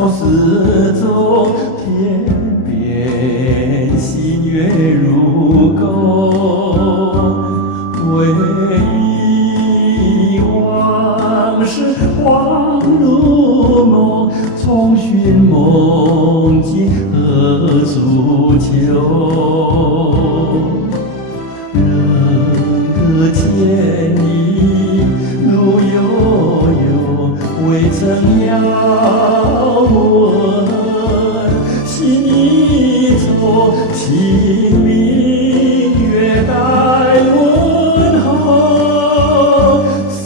朝思昨天边，新月如钩。回忆往事恍如梦，重寻梦境何处求？人隔千里，路悠悠，未曾遥问。心一走，清明月待问候。思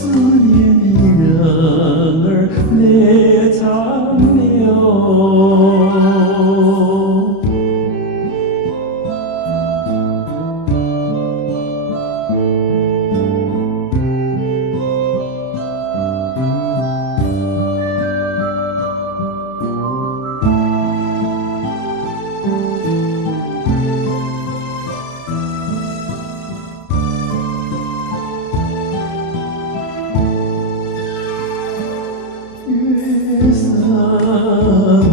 念的人儿泪长流。月色蒙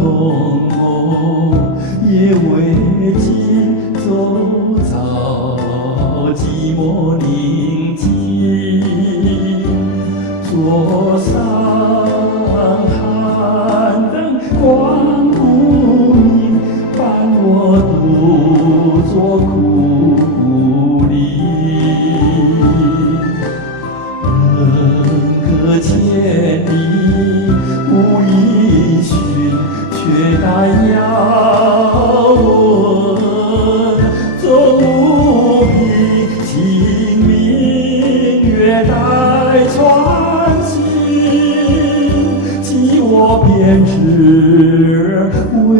蒙，夜未尽，走早，寂寞宁静。桌上寒灯光不明，伴我独坐故里。人隔千里，无音讯，却待遥问。终无凭，清明月待传情。寄我编织为